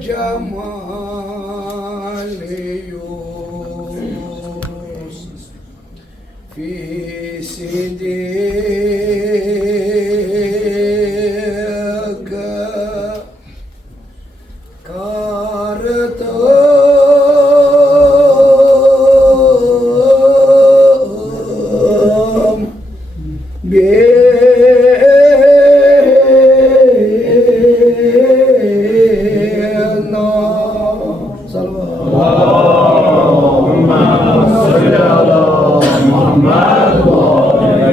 جمال يوسف في صديق كارتم بينا اللهم صل على محمد وعلى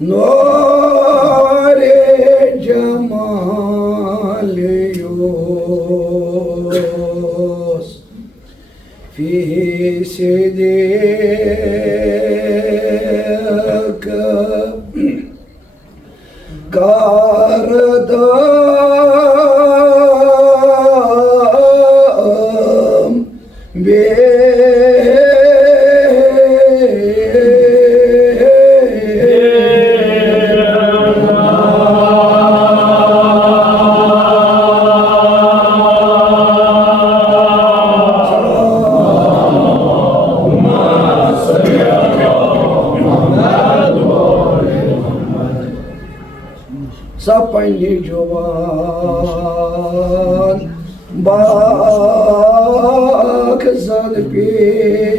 نور جمال يوسف في صديق كردم Sapani Jovan Bakzan Piri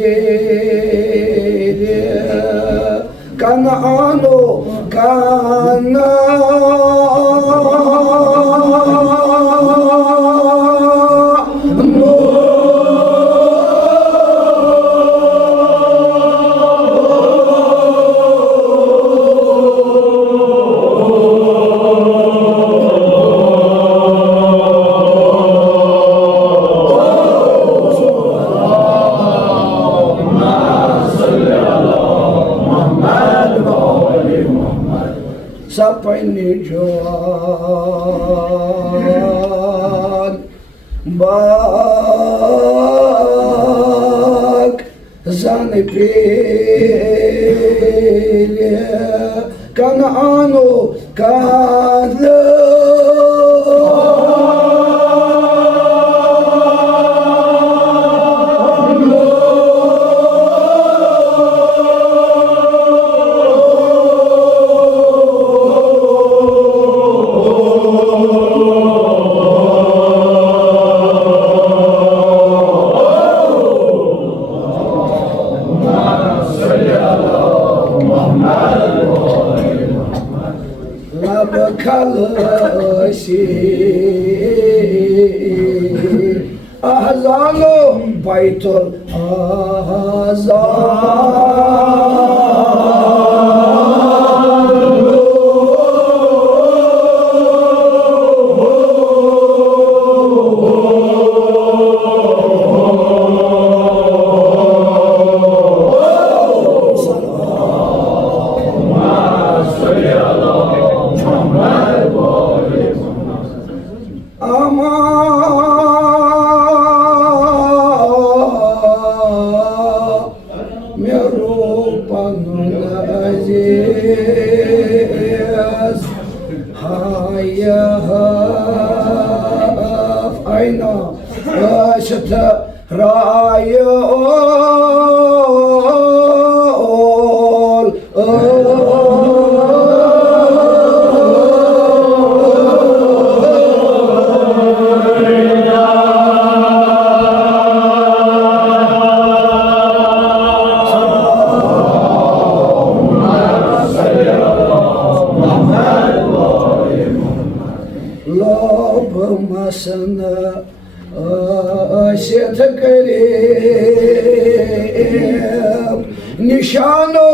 Kanano Sapani Jovan Bakzan Piri Kanano Kalasi Azalo Baitul Nishano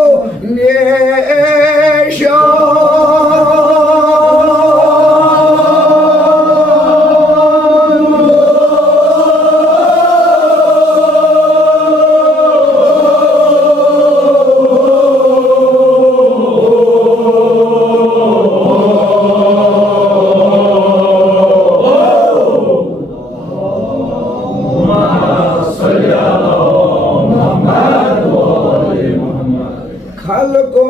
Khalko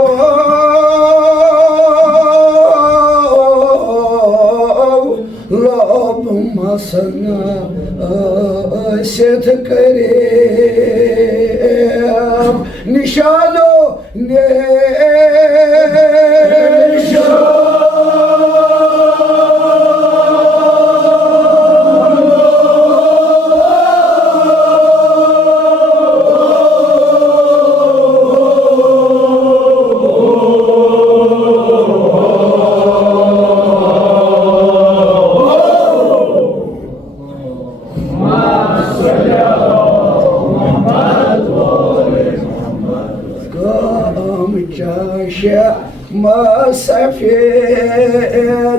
olmasın setkerim nişano nişano ما سفيد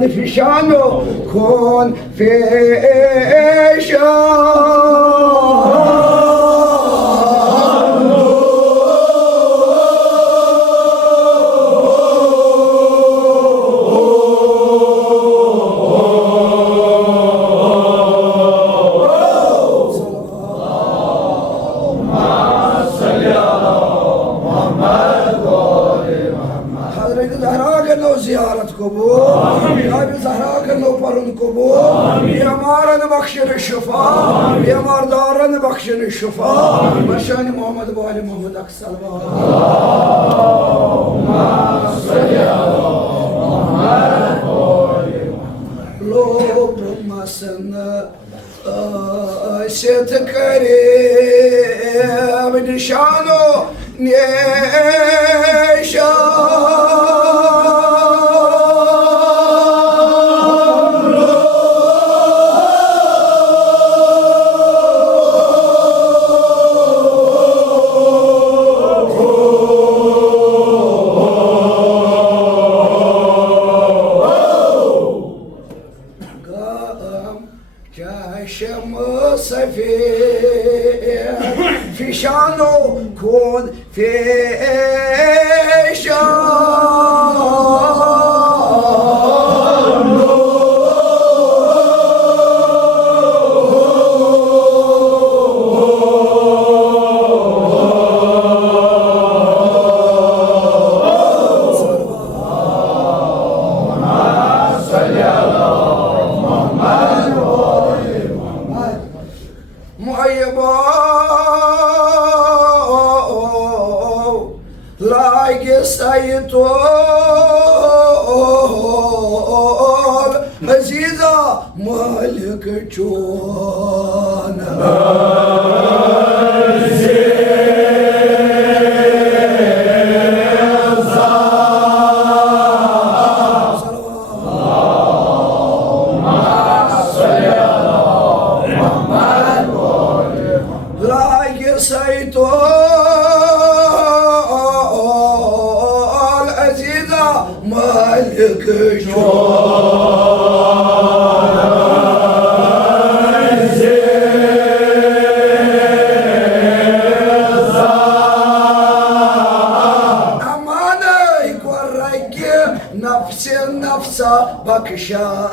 في شانه كون في زيارة قبور يا بزهراء كنو برن قبور يا مارن بخشن الشفاء يا ماردارن بخشن الشفاء مشان محمد وآل محمد أكسل اللهم صل على محمد وآل محمد اللهم صل ستكريم نشانه في شانه كون في عزيزة مالك جوانا مالك نفسه بكشا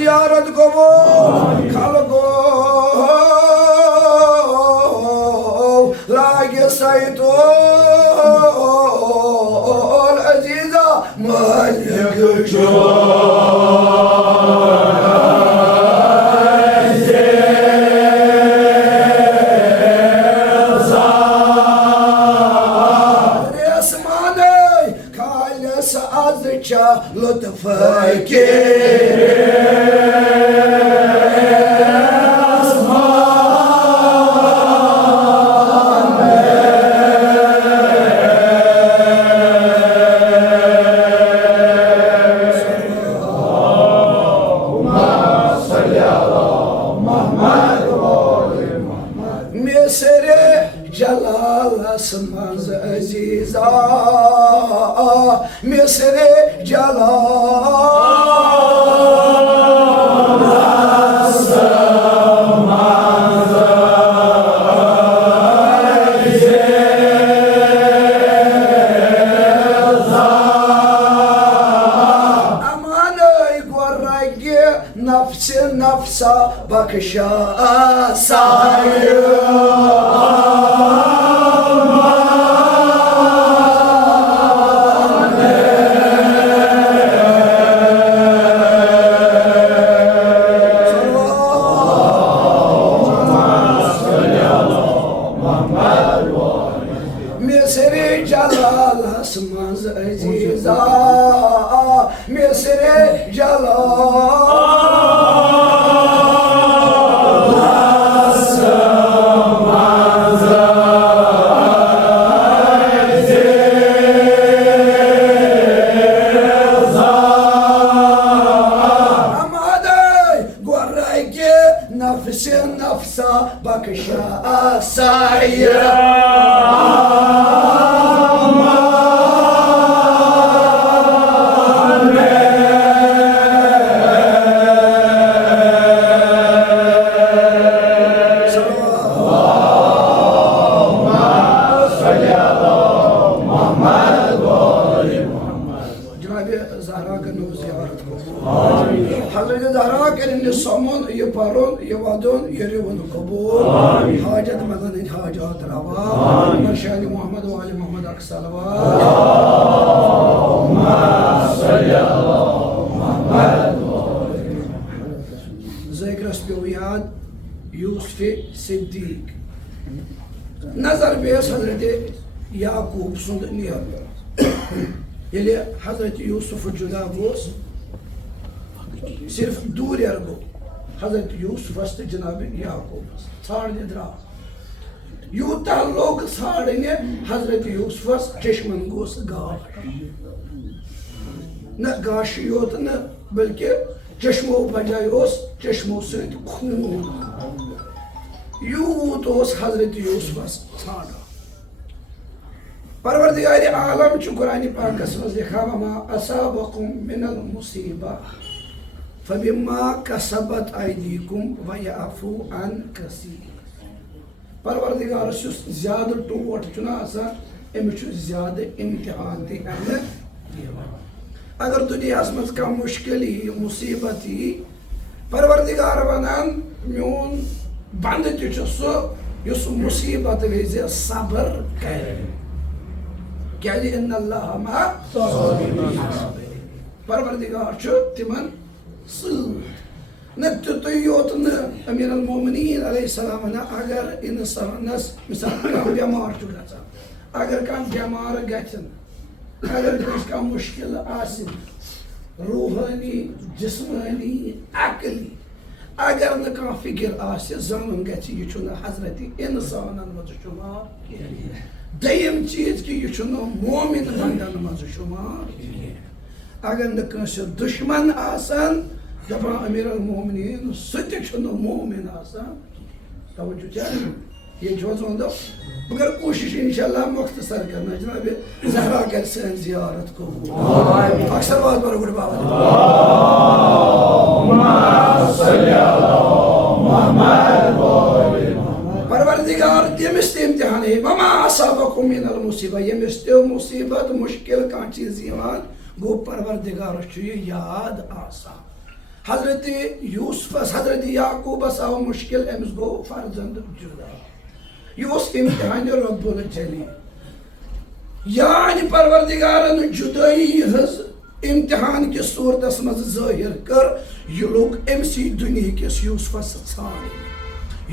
زيارة قبور خلقوا لاقي سيطو العزيزة مالك لطفك جلال اسماز عزيزة مصر جلال اسماز बख्शा साया بخشا سایا حاجت مدن حاجات روا مرشد محمد و آل محمد صلوات اللهم صل على محمد ذکر بیاد یوسف صدیق نظر بیس حضرت یعقوب سند نیت یلی حضرت یوسف جدا گوس صرف دور ارگو حضرت یوسف است جناب یعقوب ژھانڈ درا یوتاہ لوگ ژھانڈنے حضرت یوسفس چشمن گوس گاش نہ گاش یوت نہ بلکہ چشمو بجائے اس چشمو سۭتۍ خوٗن یوت اوس حضرت یوسفس ژھانڈان پروردگار عالم چھُ قرآنِ پاکس منٛز لیکھان وما اصابکم من المصیبہ فبما کسبت ایدیکم ویعفو عن کثیر پروردگارس یُس زیادٕ ٹوٹھ چھُنہ آسان أمِس چھُ زیادٕ امتحان تہِ ہٮ۪نہٕ یِوان اگر دُنیاہس منٛز کانٛہہ مُشکل یی مُصیبت یی پروردگار ونان میون بنٛدٕ تہِ چھُ سُہ یُس مُصیبت وِزِ صبر کرِ کیٛازِ اِنَّ اللّٰهَ مع الصابرین پروردگار چھُ تِمن سۭتۍ نہ تیُتُے یوت نہٕ امیر المومنین علیہ السلام ونان اگر انسانس مثال کانٛہہ بٮ۪مار چھُ گژھان اگر کانٛہہ بٮ۪مار گژھن اگر کٲنٛسہِ کانٛہہ مُشکل آسہِ روحٲنی جسمٲنی عقلی اگر نہٕ کانٛہہ فکر آسہِ زانُن گژھِ یہِ چھُنہٕ حضرت انسانن منٛز شُمار کینٛہہ دوٚیِم چیٖز کہِ یہِ چھُنہٕ مومِن بنٛدن منٛز شُمار کینٛہہ اگر نہٕ کٲنٛسہِ دُشمن آسان دپان امیر المومنین سُہ تہِ چھُنہٕ مومِن آسان توجہ چھا یہ چھُ وَنان بہٕ کَرٕ کوٗشِش اِنشاءاللہ مۄختصر کرنٕچ جناب زہرا کَرِ سٲنۍ زیارت قبوٗل اکثر وات پَرو گۄڈٕ بابا پروردگار تٔمِس تہِ امتحان ہے وما اصابکم من المصیبہ ییٚمِس تہِ مُصیبت مُشکل کانٛہہ چیٖز یِوان گوٚو پروردگارس چھُ یہِ یاد آسان حضرت یوسفس حضرت یعقوبس آو مُشکل أمِس گوٚو فرزند جُدا یہِ اوس امتحان رب الجلیل یعنی پروردگارن جُدٲیی ہٕنٛز امتحان کِس صوٗرتس منٛز ظٲہر کٔر یہِ لوٚگ أمسٕے دُنہِکِس یوسفس ژھانڈنہِ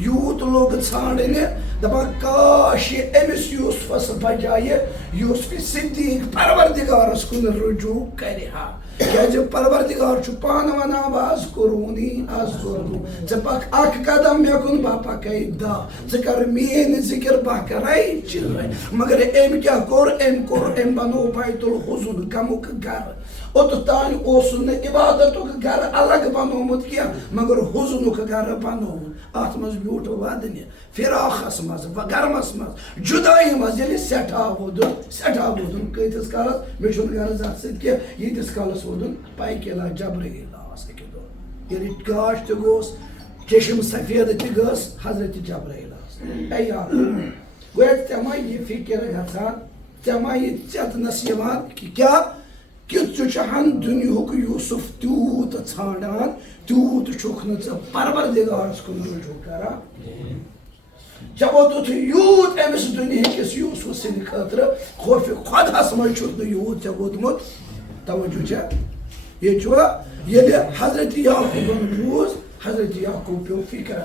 یوٗت لوٚگ ژھانڈنہِ دپان کاش یہِ أمِس یوسفس بجایہِ یوسفِ صدیٖق پروردگارس کُن رجوٗع کرِ ہا کیٛازِ پروردگار چھُ پانہٕ ونان واز کوٚرونی آز کوٚرنو ژٕ پکھ اکھ قدم مےٚ کُن بہٕ پکے دہ ژٕ کر میٲنۍ ذِکر بہٕ کرے چٲنۍ مگر أمۍ کیٛاہ کوٚر أمۍ کوٚر أمۍ بنوو بیت الحزن غمُک گرٕ اوٚتتانۍ اوسُن نہٕ عبادتُک گرٕ الگ بنومُت کینٛہہ مگر حزنُک گرٕ بنووُن اتھ منٛز بیوٗٹھ ودنہِ فراقس منٛز گرمس منٛز جُدٲیی منٛز ییٚلہِ سٮ۪ٹھاہ وودُن کۭتِس کالس مےٚ چھُنہٕ غرض اتھ سۭتۍ کینٛہہ ییٖتِس کالس وودُن پایکیلا جبرائیل آس أکہِ دۄہ ییٚلہِ گاش تہِ گوٚوس چشم سفید تہِ گٔژھ حضرت جبرائیل آس اے یعقوب گویا ژےٚ ما یہِ فِکر گژھان ژےٚ ما یہِ ژٮ۪تنس یِوان کہِ کیٛاہ कि चुहन दुनियुक यूसुफ तूत छाड़ान तूत छुख न परवरदिगारस कुन रुजू करान जब तुथ यूत अमिस दुनिया किस यूसुफ सिंद खतर खौफ खुदास मज यूत ऐ वोतमुत तवज्जो ये हजरत याकूबन बूज हजरत याकूब पे फिक्र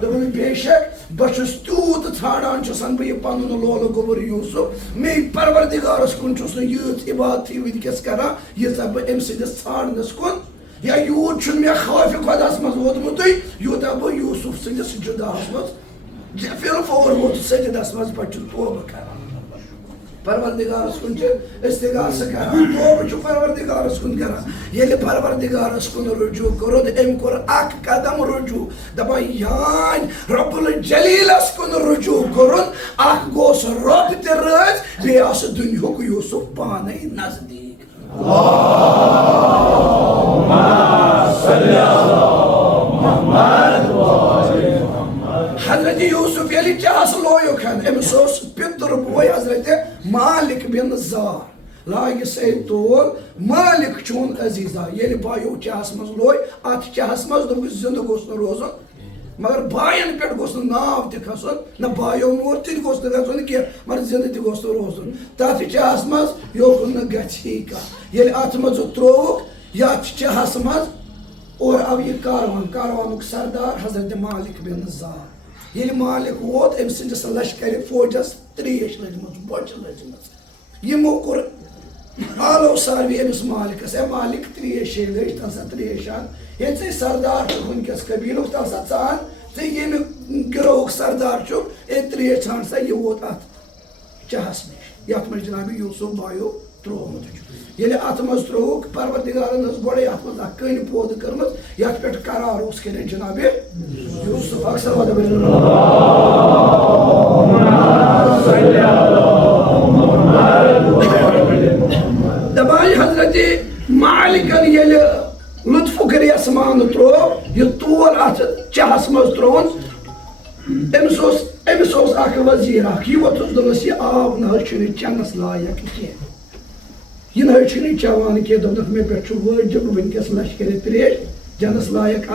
दोपन बेशक बस तूत छाड़ान बह पन लोल गोबर यूसुफ मे परवरदिगारस कुन यूत इबादत वस करान यीजा बह अम छाड़नस कुन या यूत मे खौफ खुदास मज वोतमुत यूता बह यूसुफ सिंदिस जुदास मज फिर फौर वोत सजदस मज पे तौबह करान परवरदिगारस कुन इस्तिगास करान तौबह परवरदिगारस कुन करान ये परवरदिगारस कुन रुजू कोर अम कोर अख कदम रुजू दपान यान रब्बुल जलीलस कुन रुजू कोर अख गोस रब ते रज बे आस दुनियुक यूसुफ पाने नजदीक अल्लाहुम्मा सल्ली अला मुहम्मद व आले हजरत यूसुफ ये चास लोयो खान अमिस पितर बोय हजरत मालिक बिन जार लाग से तोल मालिक चून अजीजा ये बायो चास मज लोय अत चास मज दो जिंद गोस रोजन मगर बायन पे गोस नाव त खसन न बायो मोर ति गोस गसन के मगर जिंद ति गोस रोजन तत चास मज यो न गछि का ये अत मज त्रोक या चास मज और अब ये कारवानुक सरदार हजरत मालिक बिन जार ये मालिक वोत अम सिंदिस लश्कर फौजस त्रेश लजमत बोच लजमत यमो कोर आलो सारवी अमिस मालिकस ए मालिक त्रेश लज तसा त्रेशान ये सरदार वनकस कबीलुक तसा चान ते ये गिरोह सरदार छु ए त्रेश छान सा ये वोत अत चहस निश यत में जनाब यूसुफ बायो त्रोमुत ये अत मज त्रोक परवरदिगारन गोड़े अत मज कन पौध कर्मत यत पे करार उस के जनाब यूसुफ अक्सर दबाई हजरत मालिकन ये लुत्फ कर असमान त्रो ये तोल अत चहस मज त्रोन अमिस वजीर दोस यह आब ना चनस लायक कह यह चवान कह दोप मे पे वाजिब वनकस लश्कर त्रेश जनस लायक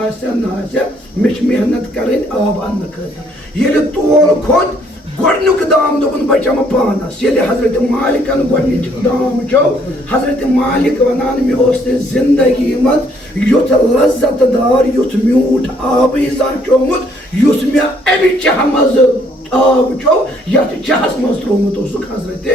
मे मेहनत कर आब अन्न खतर ये तोल खोद गोडनुक दाम दोपन बचम पानस ये हजरत मालिकन गोडनिच दाम चो हजरत मालिक वनान मे जिंदगी मत युथ लज्जत दार युथ म्यूठ आब जान चोमुत युथ मे अमि चह मज आब चो यथ चहस मज त्रोमुत हजरत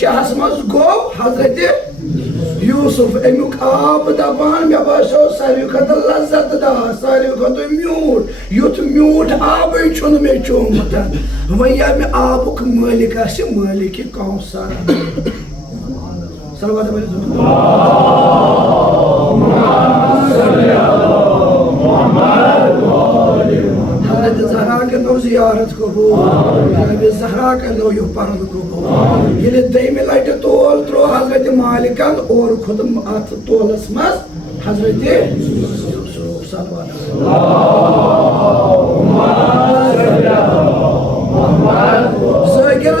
चहस मज गो हजरत यूसुफ अमुक आब दपान मे बसो सारे खत लज्जत दार सारे खत म्यूठ युथ म्यूठ आब छुन मे चोमुत वह मे आबुक मालिक मालिक कौसर हजरत ज़हरा के नो जियारत कबूल ज़हरा के नो यो परद कबूल ये दम लट तोल त्रो हजरत मालिकन और खुद अत तोलस मज हजरत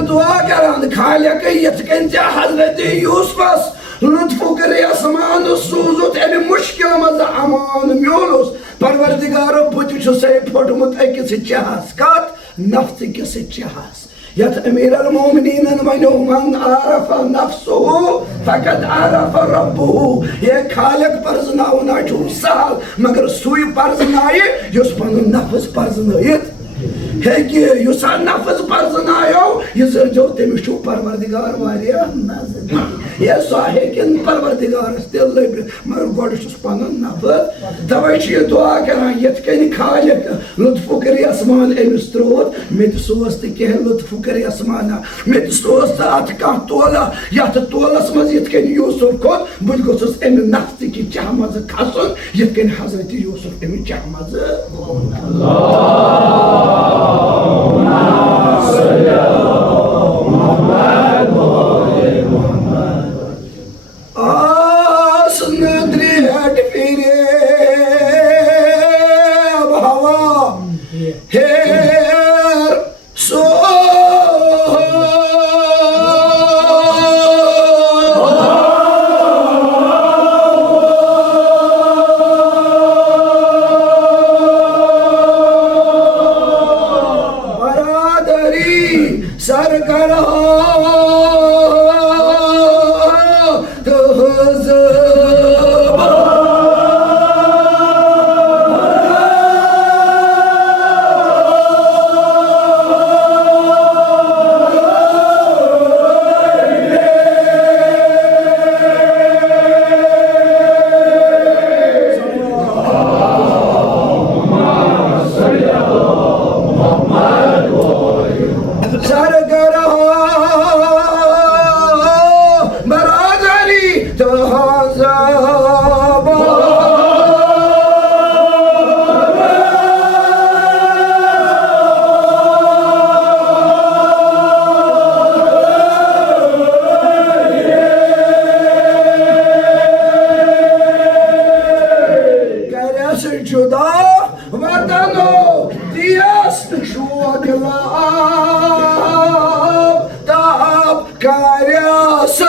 दुआ करान खालिक यथ कन हजरत यूसुफस लुत्फ कर असमान सूजुत अमे मुश्किल मज अमान म्योलुस परवरदिगारो बुत से फोटमुत अकिस चहस कत नफ्स किस चहस यथ अमीर अल मोमिनीन वनो मन आरफ नफ्सहु फकद आरफ रब्बहु ये खालिक परजनावना छु सहल मगर सुई परजनाय युस पन नफ्स परजनायत है कि युसा नफ्स परजनायो ये जो तमिस छु परवरदिगार वारिया नजदीक ये साहे किन परवरदिगार तिल मगर गोड छुस पन नफ्स तवै छ दुआ करान यत कन खालिक लुत्फ कर असमान अमिस त्रोत मे सोस त के लुत्फ कर असमान मे सोस अत का तोला यत तोलस मज यत कन यूसुफ को बुद गोस अमि नफ्स की चहमज खसन यत कन हजरत यूसुफ अमि चहमज شدا وطنو دیست شو اقلاب تاب کاریاس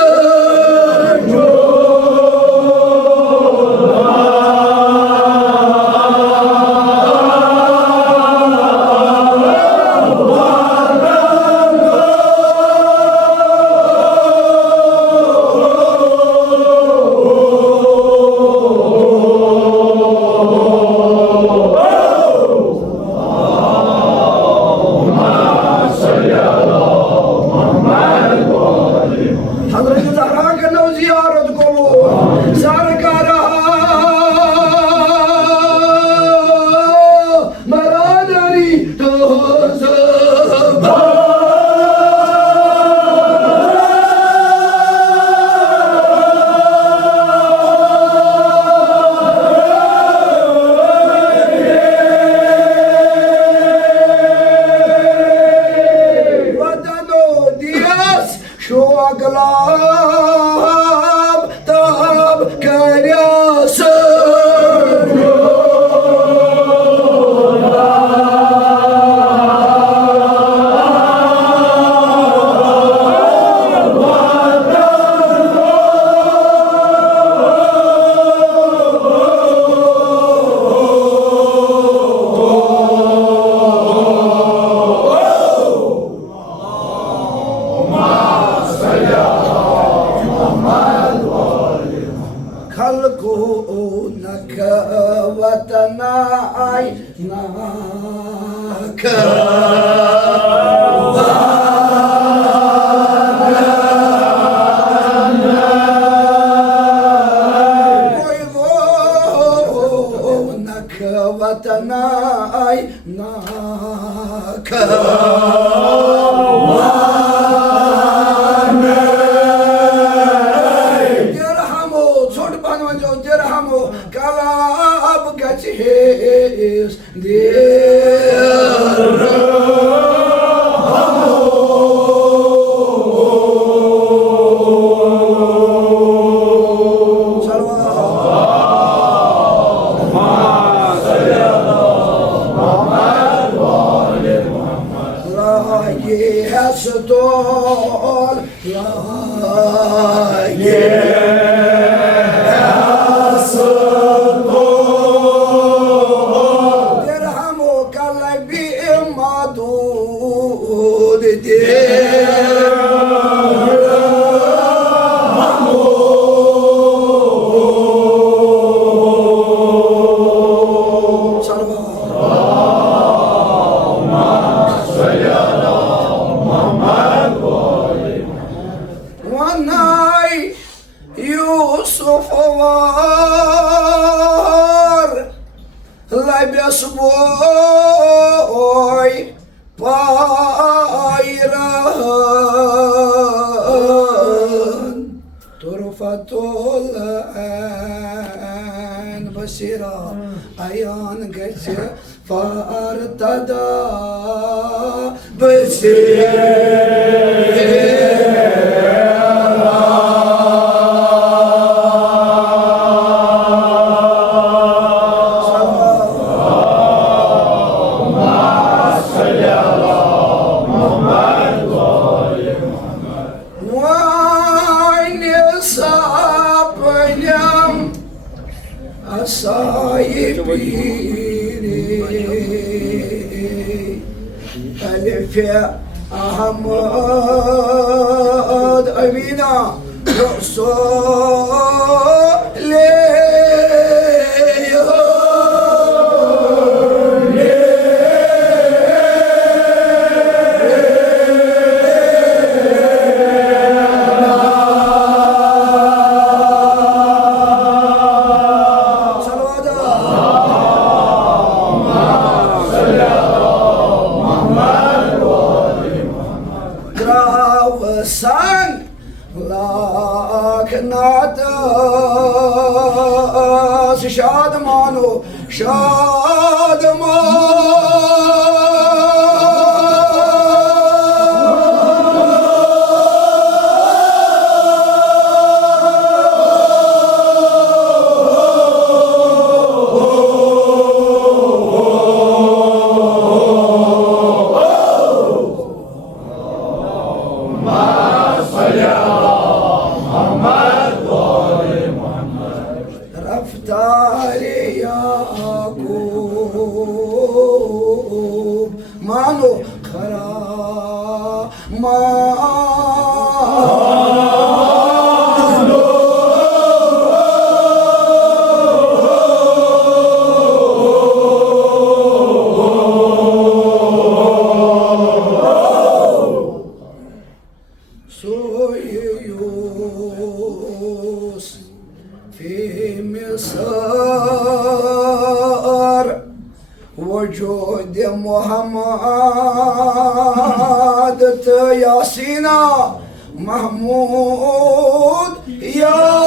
أحمد أمينة رسول شادمانو شادمان يعقوب مانو خرا سويوس في مصر وجود محمد ياسينا محمود يا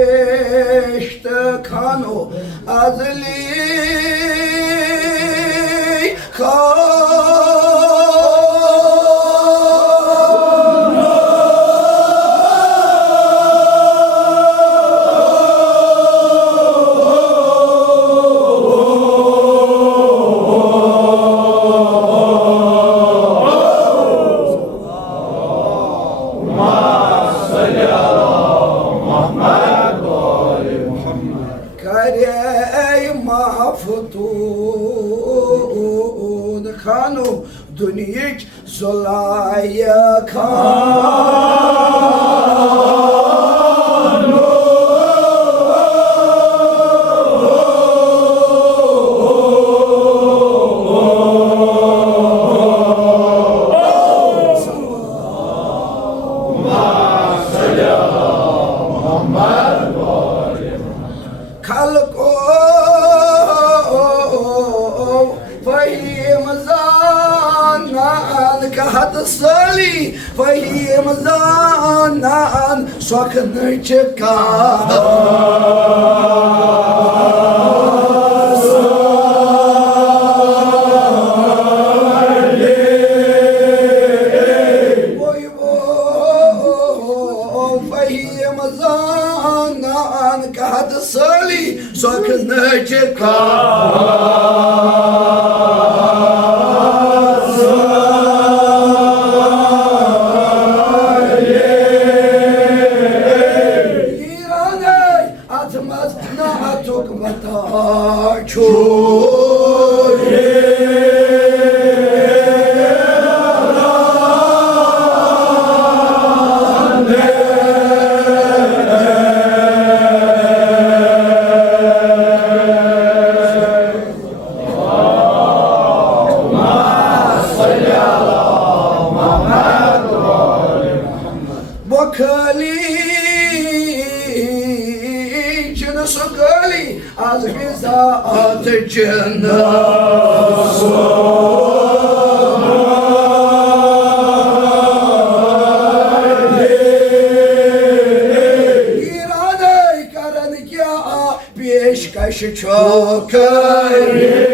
سرنوشت کانو ازلی فتون خانو دنيج زلايا كانو صلي فهي مزانا سوكن چكا فهي مزانا كهد صلي سوكن چكا از بزاعت جنة ایرانه کرن کیا پیشکش چوکری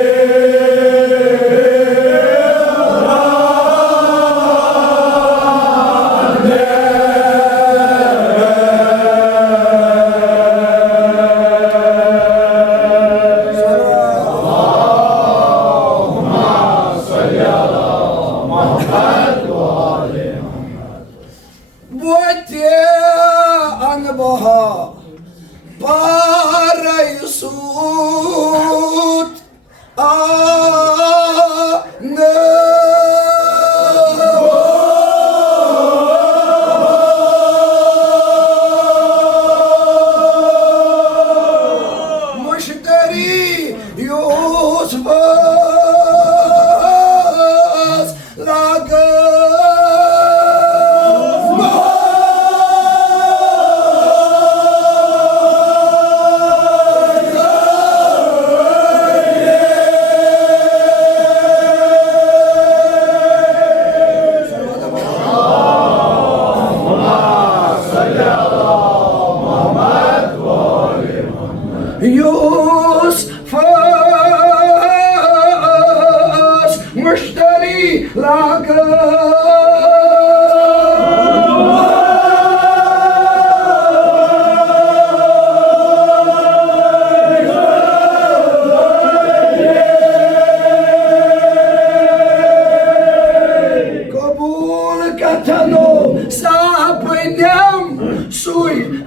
يوسف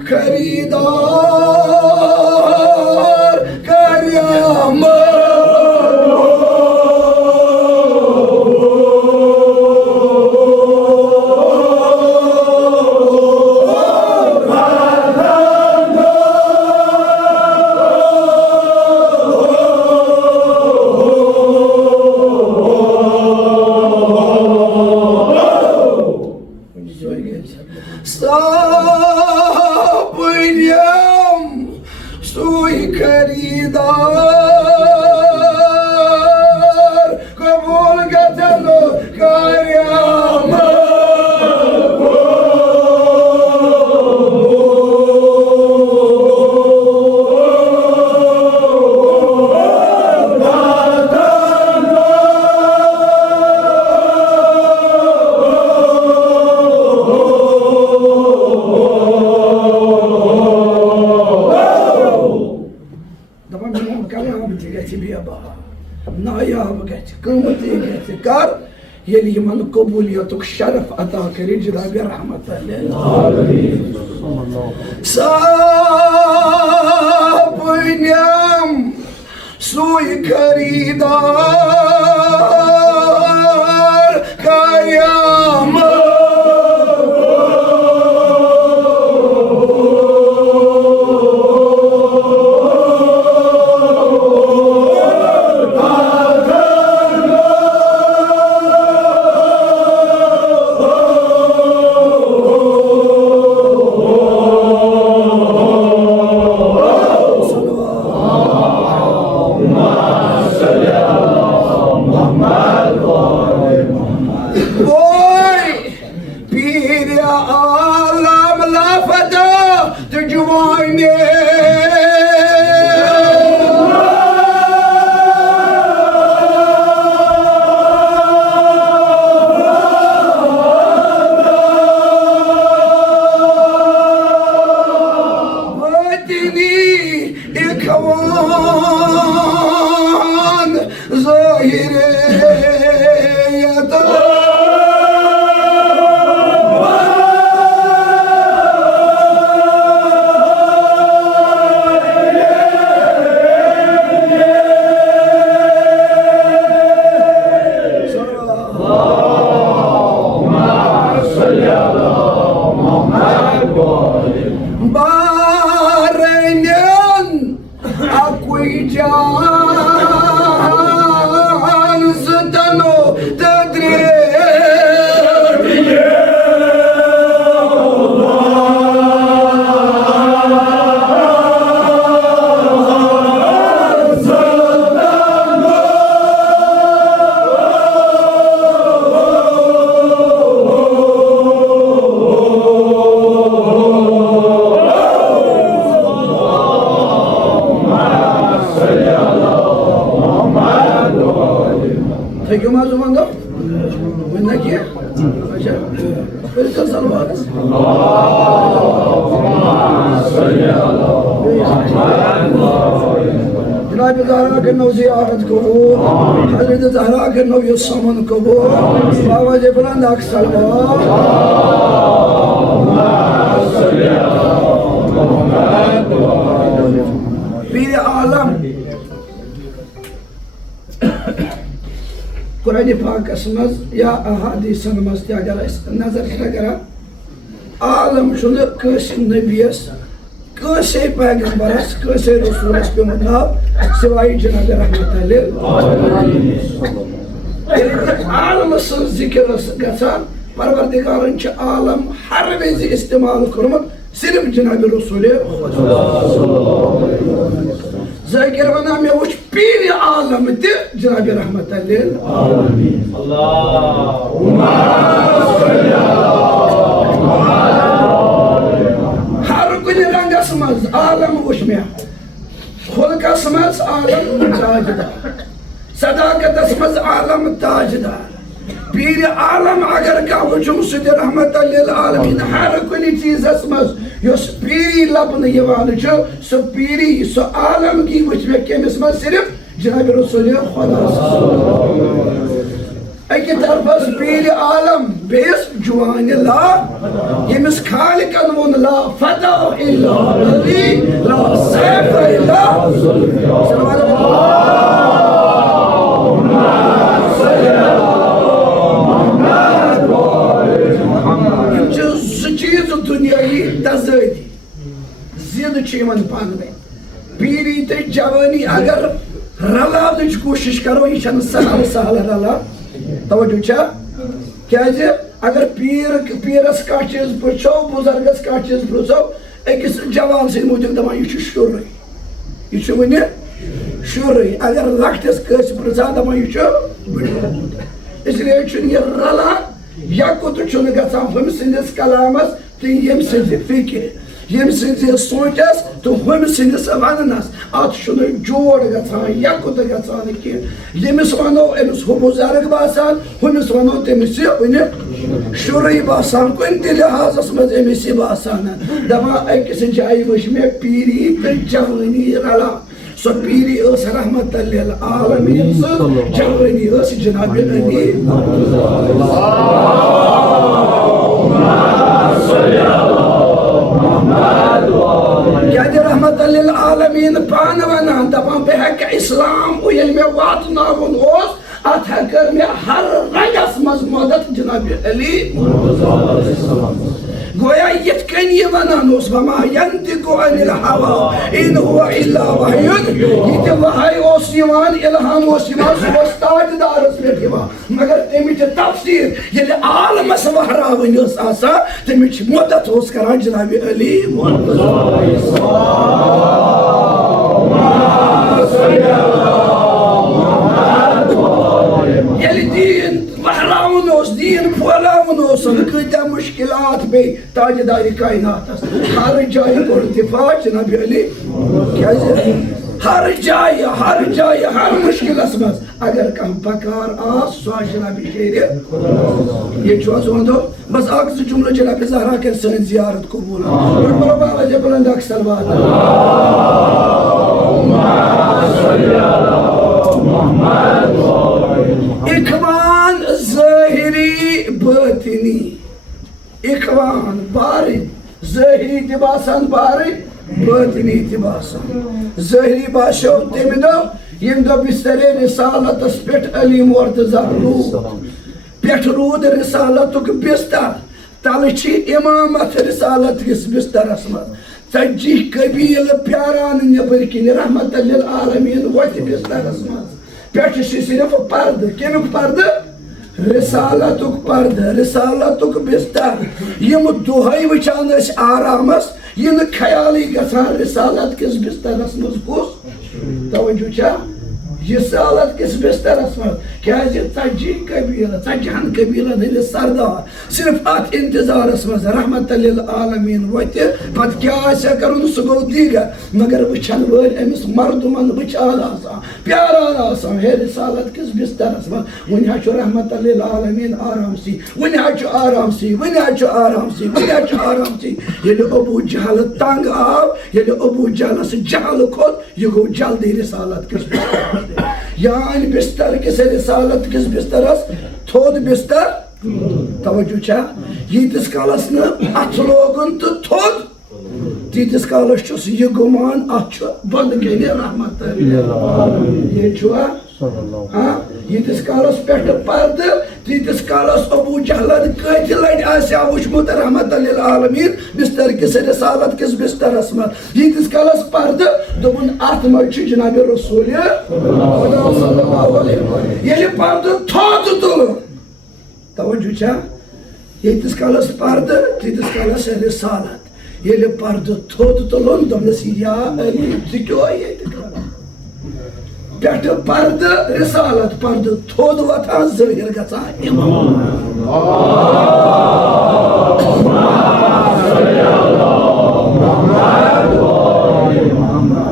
خریدار کریام يلي من قبوليتك شرف أتاك رجلا برحمة الله صابين يم سوي كريدار كيام جناب زهراء كنو زيارة قبور حضرت زهراء كنو يصمن قبور بابا جبران داك سلوى في عالم قرآن پاک اسمز یا احادیث نماز اگر نظر کرا عالم شده کس نبیس کسی پیغمبرس کسی رسولس به مناب سوای جناب رحمت الله عالم سن ذکر گسان پروردگارن چه عالم هر ویزی استعمال کرمد صرف جناب رسول ذاكر ونعم يوش بيني عالم دي جناب رحمة الله اللهم صل على محمد حرقني رنگ اسمز عالم وشميع خلق اسمز عالم تاجدار صداقة اسمز عالم تاجدار पीर आलम अगर कह वुचुम सह रहमत लिल आलमीन हर कुन चीजस मज योस पीरी लबन यवान छ सो पीरी सो आलमगी वुच मे केमिस मज सिर्फ जनाब रसूल खुदा अके तरफस पीर आलम बेस जुवान ला यमिस खालिकन वोन ला फता इल्ला अली ला सैफ इल्ला चीज दुनियाई तजादी जिद यमन पान में पीरी तो जवानी अगर रलाव कोशिश करो यह सहल सहल रला तवज्जो क्या अगर पीरस कह चीज पृछो बुजुर्गस कह चीज पृछो अकिस जवान से मुझे दपान यह शुर यह वन शुर अगर लकटिस कस पृछा दपान यह इसलिए यह रलान यकुत गसान हम सिंदिस कलामस तो यम सिंद फिक्र यम सिंद सोचस तो हम सिंदिस वनस अत जोड़ गसान यकुत गसान कह यमिस वनो अमिस हो बुजुर्ग बासान हमिस वनो तमिस वन शुर बासान कुन त लिहाजस मज अमिस बासान दपान अकिस जाय वच मे पीरी तो जवानी रला सो पीरी रहमत लिल आलमीन जवानी जनाब अली क्या रहमत लिल आलमीन पान वनान दपान बह इस्लाम मे वातनावन अत कर मे हर रंगस मज मदद जनाब अली गोया यथ कन यह वनान वमा यंतिकु अनिल हवा इन हुवा इल्ला वहयुन यह वहय इल्हाम ताजदारस पे मगर तमिच तफसीर ये आलमस वहरावन तमिच मदद करान जनाब अली दीन वहरावन दीन फहलावन कत्या मुश्किलात बे ताजदारी कायनात हर जाय कोर दिफा जनाब अली क्या हर जाय हर मुश्किलस मज अगर कह बकार सो जनाब शेर ये वो बस अख जुमलो जनाब ज़हरा कर सन जियारत कबूल बाबा जब बुलंद सलवात इखवान ज़ाहिरी बातिनी इखवान बारिन ज़ाहिरी तिबासन बारिन बातिनी तिबासन ज़ाहिरी बाशो तम दो यम दो बिस्तरे रिसालतस पेट अली मुर्तज़ा रूद रिसालतुक बिस्तर तल इमामत रिसालत किस बिस्तरस मज 40 कबील प्यारान नबर किन रहमत लिल आलमीन वत बिस्तरस मज पे सिर्फ पर्द कमुक पर्द रिसालतुक बिस्तर यम दुहई वचान आरामस यह ख्याल गसान रिसालत किस बिस्तरस मज कुस तवज्जो रिसालत किस बिस्तरस मज क्या 40 कबील 40 कबीलन हंद सरदार सिर्फ अत इंतजारस मज रहमत लिल आलमीन वत पत क्या कर सह गो दीगर मगर वचन वल अमिस मर्दुमन वचान प्यारान हे रिसालत किस बिस्तरस मज वन रहमत लिल आलमीन आराम सी वन आराम सी ये अबू जहल तंग आव ये अबू जहलस जहल खोत यह गो जल्दी रिसालत किस बिस्तर यान बिस्तर किस रिसालत किस बिस्तरस थोद बिस्तर तवज्जो यीतिस कालस न अथ लोगन तो थोद तीतिस कालस यह गुमान अथ बंद कन रहमत ये यीतिस कालस पे पर्द तीतिस कालस अबू जहलन कत लट वुचमुत रहमत लिल आलमीन बिस्तर किस रिसालत किस बिस्तरस मज यीतिस कालस पर्द दोपन अत मज जनाब रसूल ये पर्द थोद तुल तवज्जो यीतिस कालस पर्द तीतिस कालस रिसालत ये पर्द थोद तुलन दोपनस या अली क्यों पे पर्द रिसालत पर्द थोद वथान ज़ाहिर गसान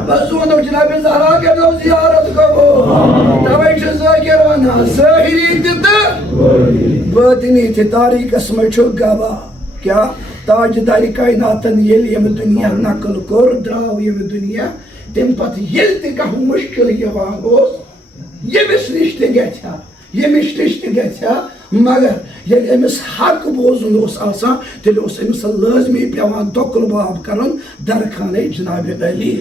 बस वो जनाब ज़हरा कर जियारत कबूल तवे ज़ाहिर वना ज़ाहिरी बातिनी थे तारीख स्मचो गवा क्या ताजदारी कायनातन येल यम दुनिया नकल कोर द्राव यम दुनिया तम पत येल ते कह मुश्किल यवान ओस यमिस रिश्ते गया यमिस रिश्ते गया मगर ये अमिस हक बोजुन ओस आसान तेल ओस अमिस लाजमी पेवान दोकल बाब करन दरखाने जनाब अली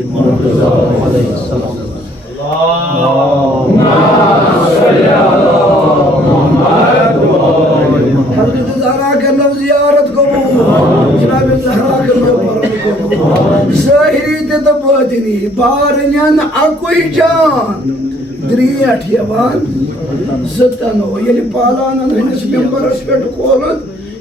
हज़रत ज़हरा करनो ज़ियारत कबूल जनाब ज़हरा करनो परम कबूल ज़ाहिरी ते तो बातिनी बारन्यन अकुई जान द्रियट यवान ज़तनो येली पालानन हनिस मिंबरस पेट खोलन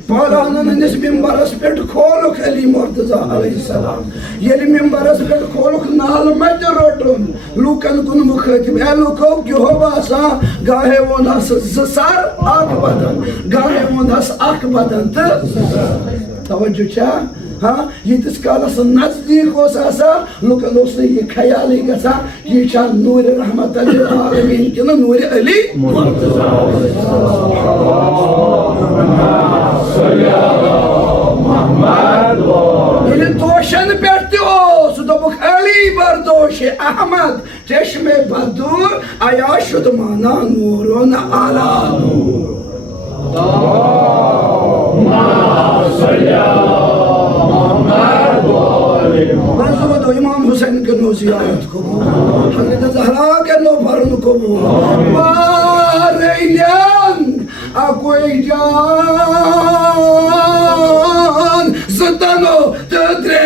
पालानन हनिस मिंबरस पेट खोलुक अली मुर्तज़ा अलैहिस्सलाम येली मिंबरस पेट खोलुक नाल मत रोटुन लूकन कुन मुखातिब लूको क्यों बासा गाहे वोनस ज़सर आक बदन गाहे वोनस आक बदन तवज्जो छा हाँ यीतिस कालस नजदीक ओस आसा लुकन ओस ये ख्याल गसा ये छा नूर रहमत लिल आलमीन किन नूर अली मुर्तज़ा ये दोशन पेट ओस दोबुक अली बरदोश अहमद चश्मे बदूर आया शुद माना नूरुन आला नूर इमाम हुसैन करनो ज़ियारत कबूल हज़रत ज़हरा करनो फर्ज कबूल बारैन अकोई जान ज़तनो तद्रे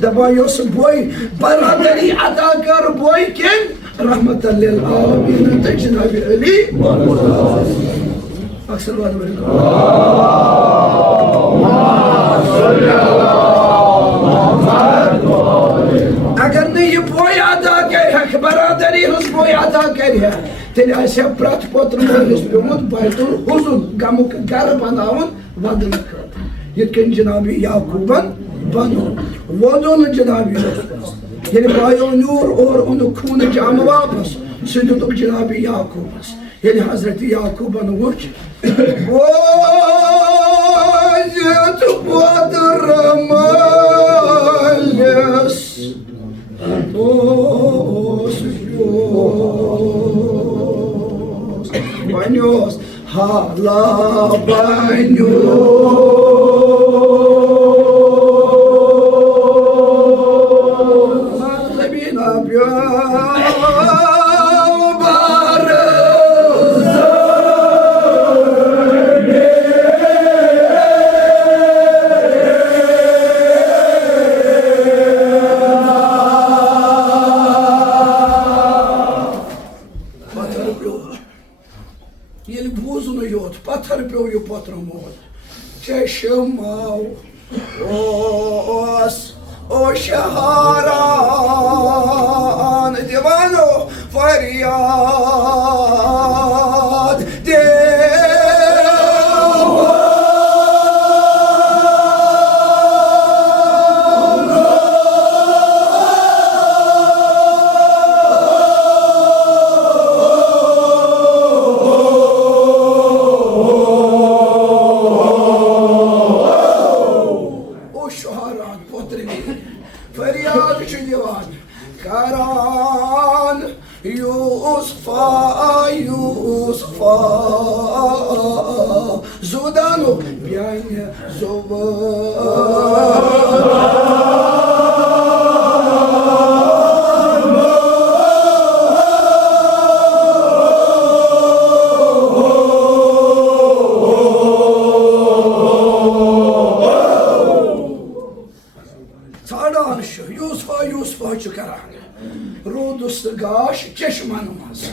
दबायोस बोई बरादरी अदा कर बोई के रहमतल लिल आलमीन जनाब अली अक्सर बात अगर नहीं ये बोई अदा कर बरादरी हज बोई अदा कर तेल प्रत पोत्र मोलिस पेमुत बैतुल हुजुन गमुक गर बनावन वदन यन जनाब याकूबन बनो वोदन जनाब ये बायो नूर और उन खून जाम वापस सह जनाब याकूबस ये हजरत याकूबन वुच पोत्र मालिस Banhos, hala banhos. Sabina Patar pelo e o patrão te chamou o Shaharan Divano Fariad Zudano pianha Sadan şu Yusuf'a çıkaran Rudus gaş çeşmanımız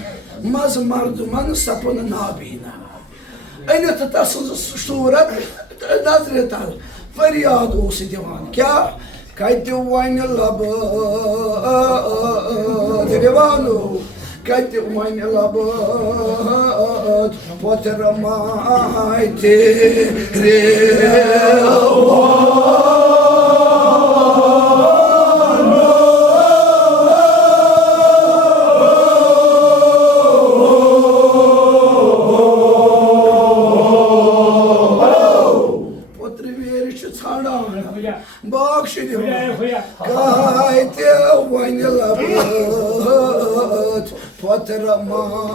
Maz marduman sapını nabina Aynı tutasınız surat nazretal feryad olsun divan kya kaydı wayne labı divanu kaydı wayne labı potramayti Bakşidi kaydı wayne labı potramayti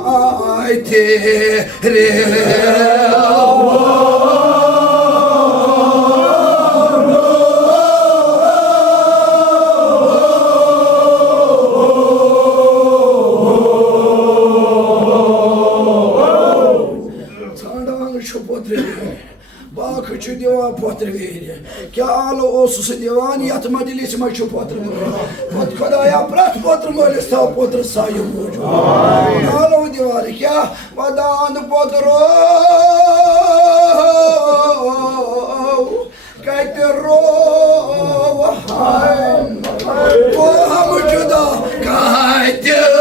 Bakıcı divan potre veriyor. Ki ağlı olsusu divan yatma dilisi maçı potre mu? Pot kada yaprak potre mu öyle sağ potre sayı bucu. Ağlı divarı ki vadan potre kaydı rova o hamucu da kaydı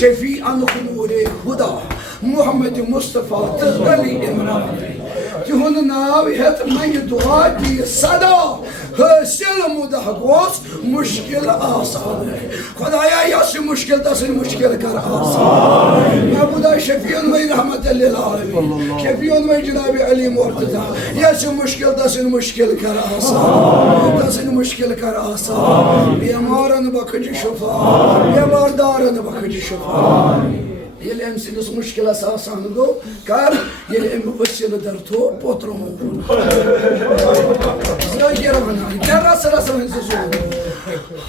شفيعا خلوري هدى محمد مصطفى تغلي إمران تهون ناوي هات من دعاتي صدا هسلم دهقوس مشكل آسان خدايا ياسي مشكل تصل مشكل كر آسان ما بدا شفيعا من رحمة للعالمين شفيعا من جناب علي مرتضى ياسي مشكل تصل مشكل كر آسان تصل مشكل كر آسان بيمارن bakıcı şofa biyamardaren bakıcı şofa yel emsiniz müşkila sasanı do kar yel em vesile derto potromu zira geramana derra sırası mensusu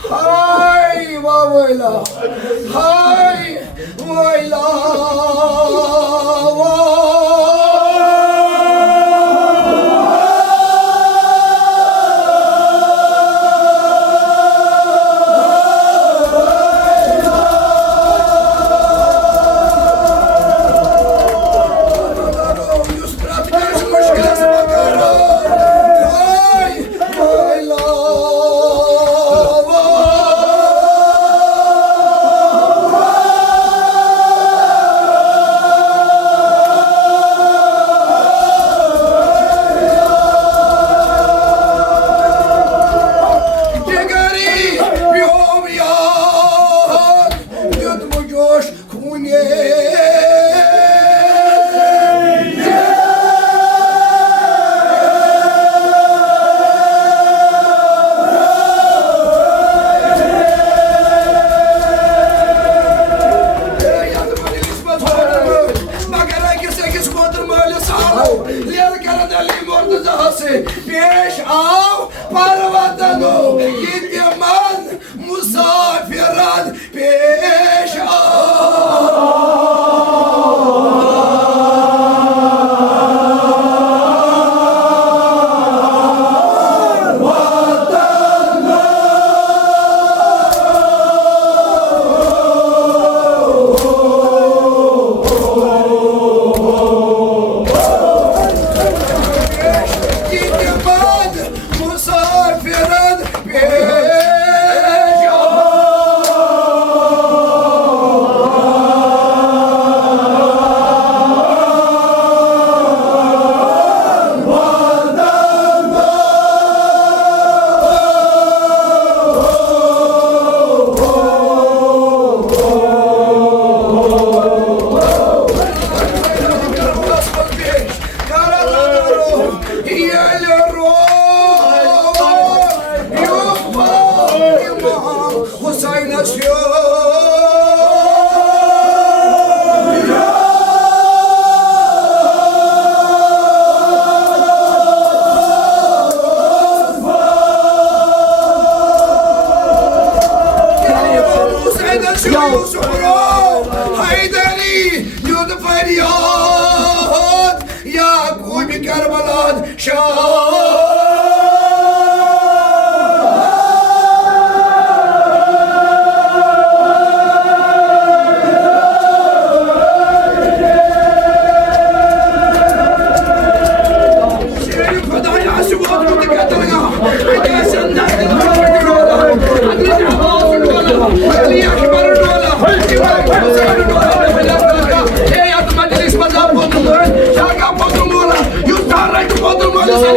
hay vayla hay vayla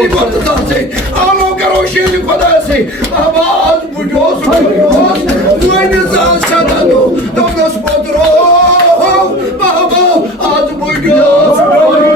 Sheli Batase, Alo Garo Sheli Padase, Abad Bujos, Buenas Sadado, Douglas Podro, Babo, Ad Bujos.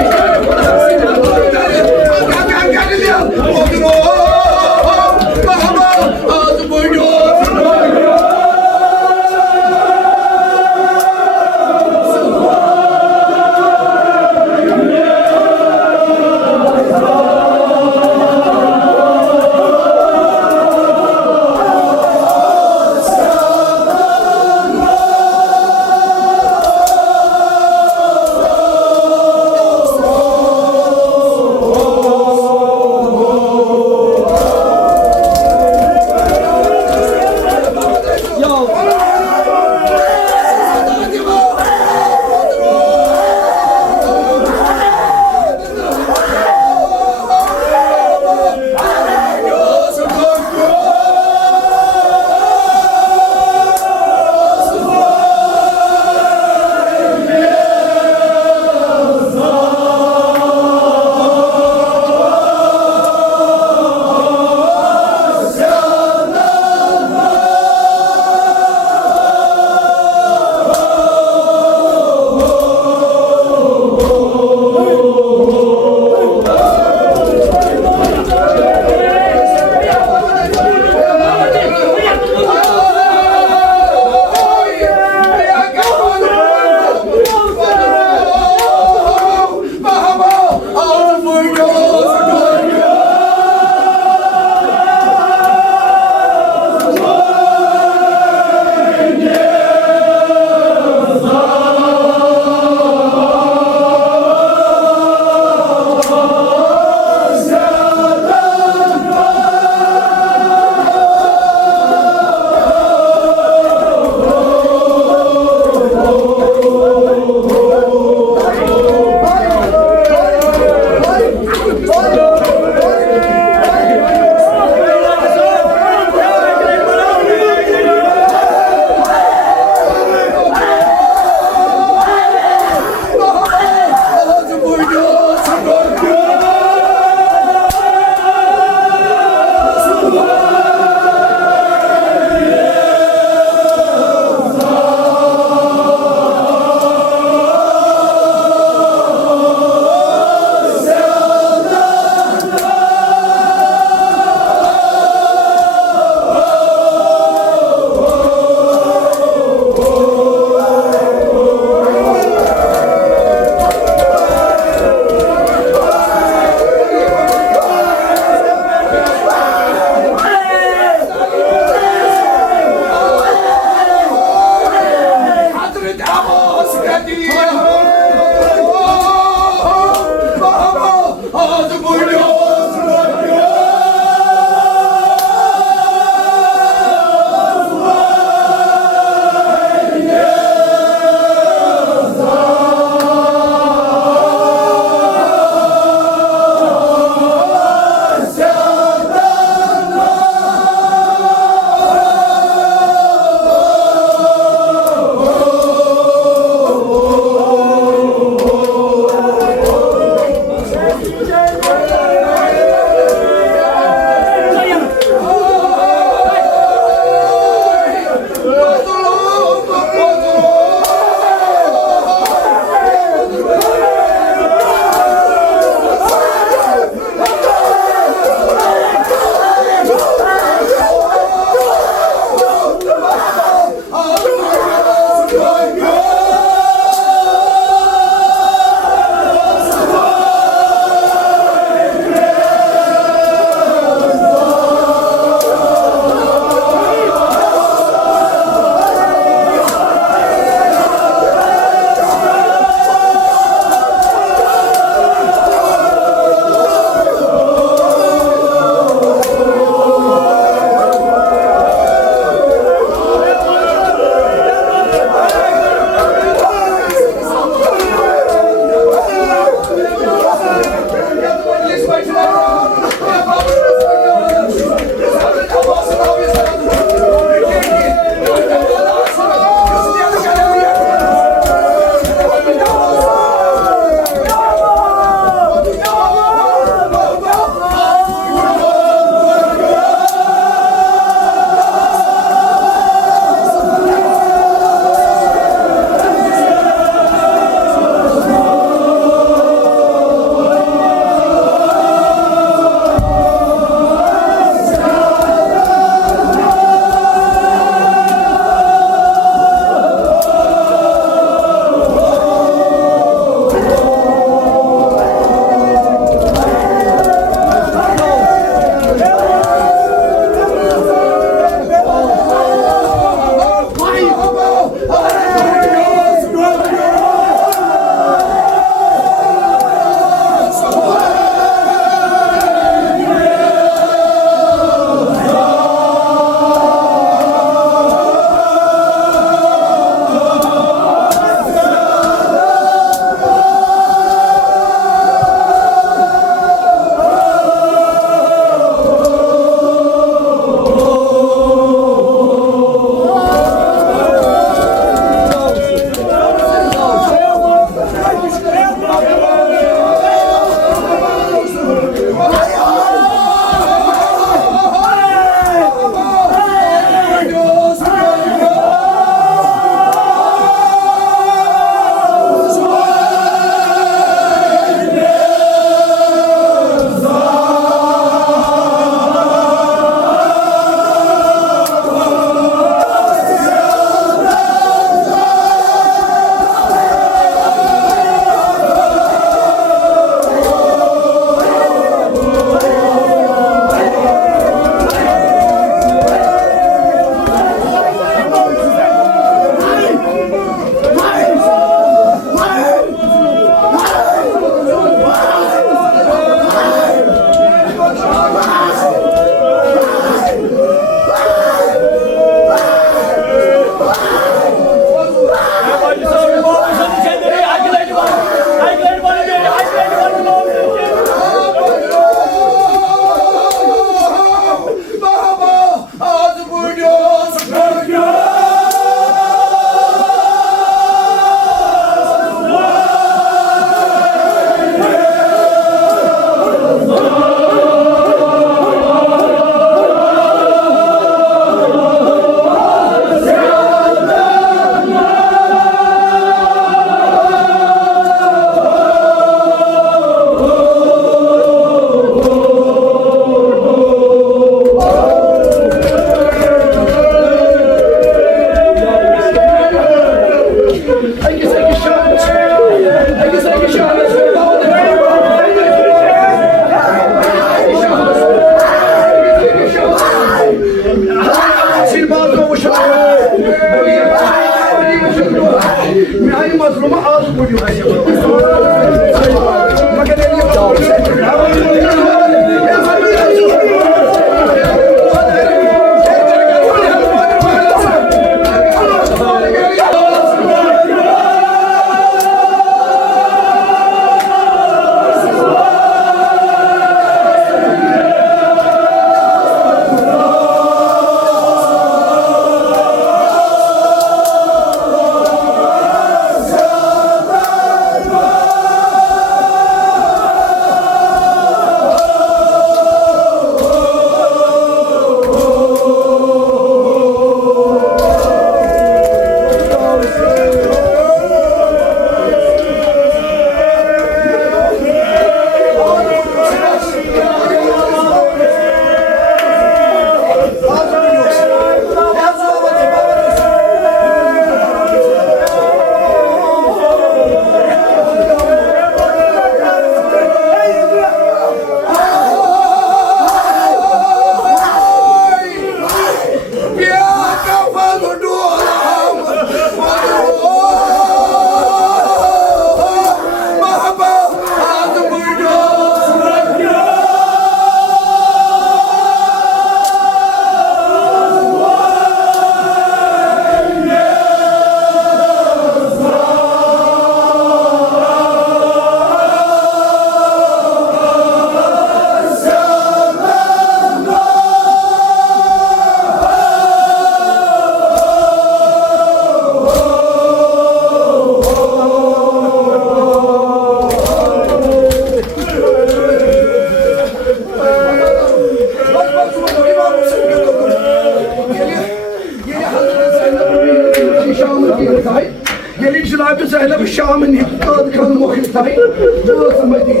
जनाब ज़ैनब शाम निकल मुख्ताई वोत Medina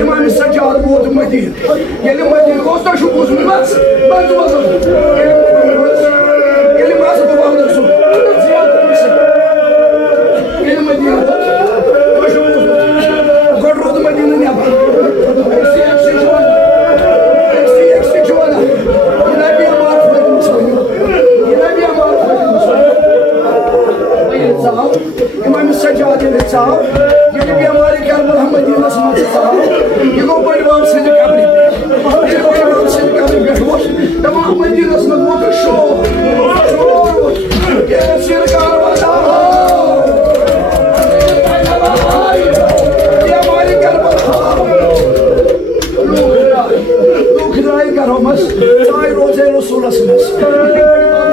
इमाम सज्जाद वोत Medina ये Medina गोस तो शुबूस में बस ये मास तो वांग सु ज़ियादा मिस ये मदीन तो शुबूस गोड रोद मदीन ने अब इमाम सज्जाद ने साहब ये भी हमारे करबला मदीना से साहब ये को बड़ी बात से कबरी ये बड़ी बात से कबरी पे हो तमाम मदीना से वो तो शो ये सिर कारवाना ये हमारे करबला लोग खिदाई करो मस चाय रोजे रसूल सल्लल्लाहु ये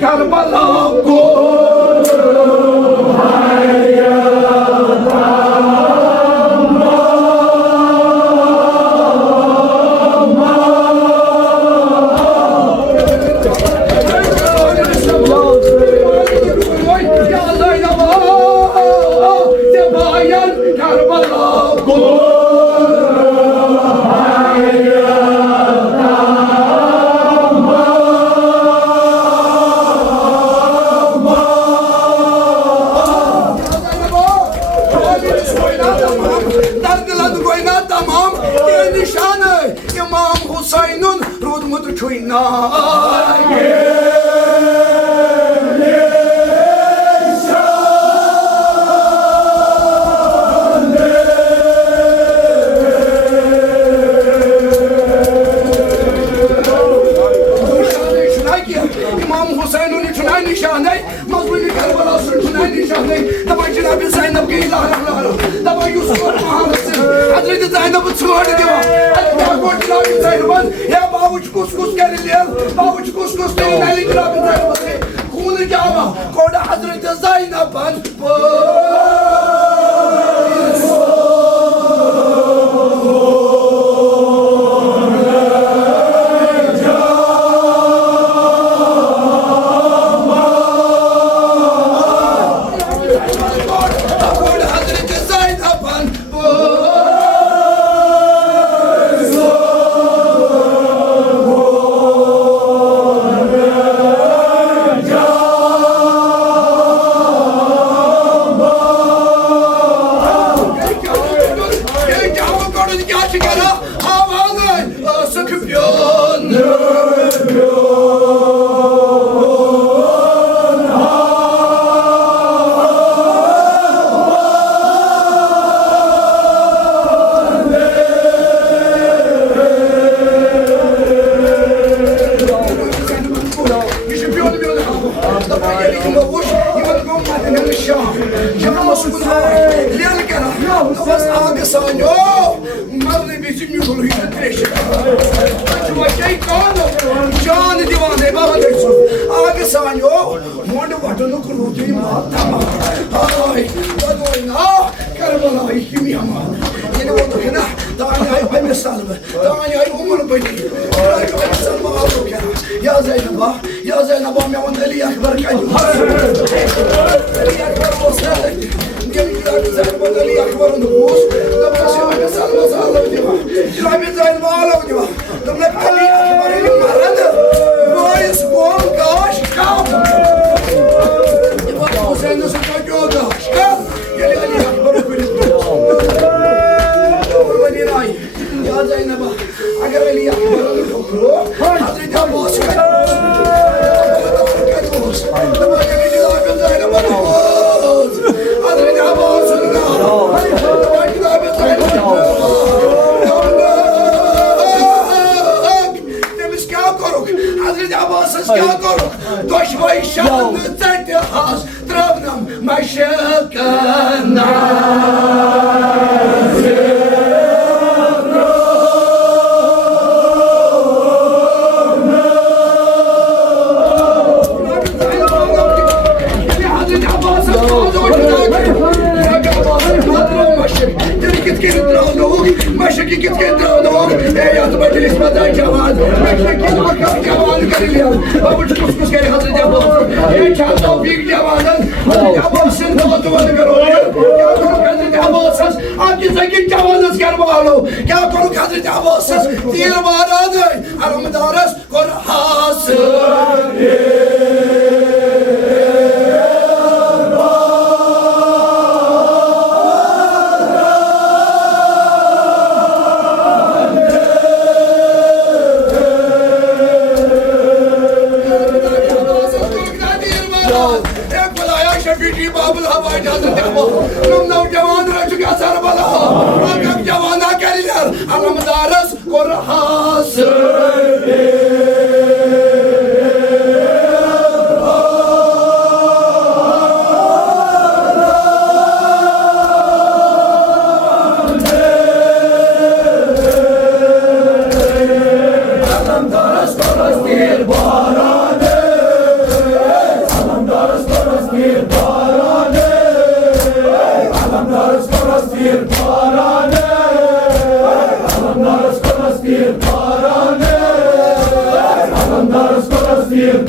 Karbala ko अगर अली अकबर كتكين تراونوك مشكي كتكين تراونوك ايات مجلس مدى جواد مشكي مكان جواد قريبا بابوش كسكس كري حضرت عباس اي كان توفيق جوادا حضرت عباس سنتواتو ودقروني كیا کرو حضرت عباس آپ کی زکی جواد کربالو کیا کرو حضرت عباس تیر مارا دے علمدارس کن حاصل बाबुल हवा इजाजत दो तुम नौजवान रह चुका सरबला आगम जवाना करियर अलमदारस कुरहास अलमदारस कुरस्तीर बाराने अलमदारस कुरस्तीर Alamdaras Korastir